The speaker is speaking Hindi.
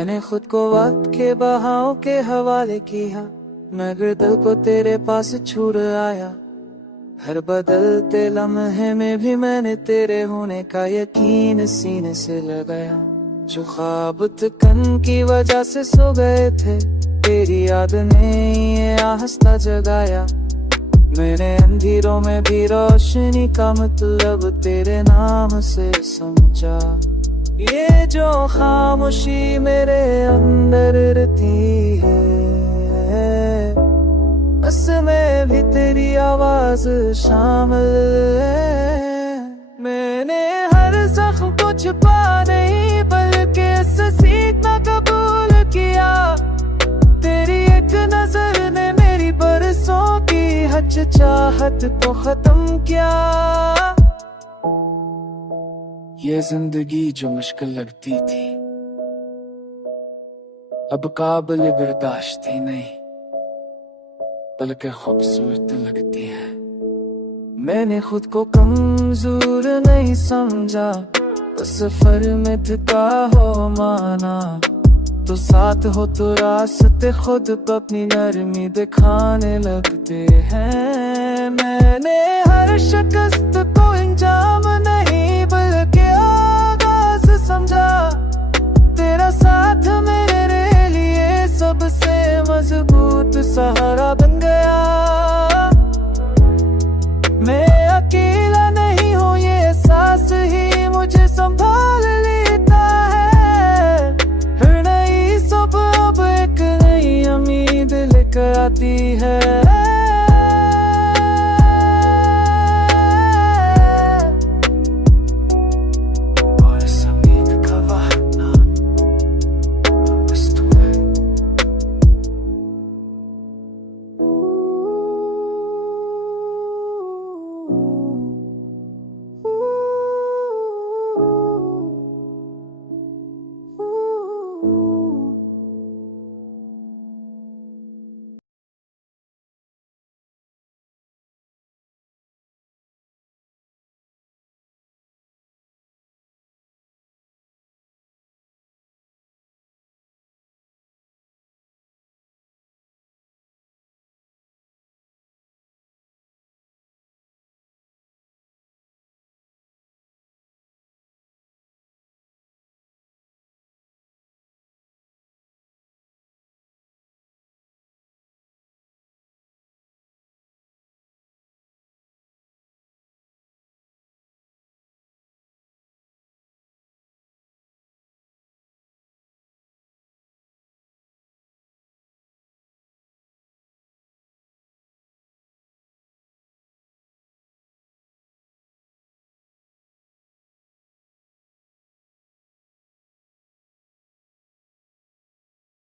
मैंने खुद को वक्त के बहाव के हवाले किया, मगर दिल को तेरे पास छूट आया। हर बदलते लम्हे में भी मैंने तेरे होने का यकीन सीने से लगाया। जो ख्वाब थकन की वजह से सो गए थे, तेरी याद ने ये आहिस्ता जगाया। मैंने अंधेरों में भी रोशनी का मतलब तेरे नाम से समझा। ये जो खामोशी मेरे अंदर रहती है, उसमें भी तेरी आवाज शामिल है। मैंने हर जख्म को छुपा नहीं, बल्कि इससे सीखना कबूल किया। तेरी एक नजर ने मेरी बरसों की हिचकिचाहट को खत्म किया। ये जिंदगी जो मुश्किल लगती थी, अब काबिल बर्दाश्त ही नहीं, बल्कि खूबसूरत लगती है। मैंने खुद को कमजोर नहीं समझा, तो सफर में थका हो माना। तो साथ हो तो रास्ते खुद अपनी नरमी दिखाने लगते हैं। मैंने हर शिकस्त को इंजाम नहीं, बल्कि आगाज समझा। तेरा साथ मेरे लिए सबसे मजबूत सहारा बन गया। मैं अकेला नहीं हूँ, ये एहसास ही मुझे संभाल लेता है। हर नई सुबह अब एक नई उम्मीद लेकर आती है।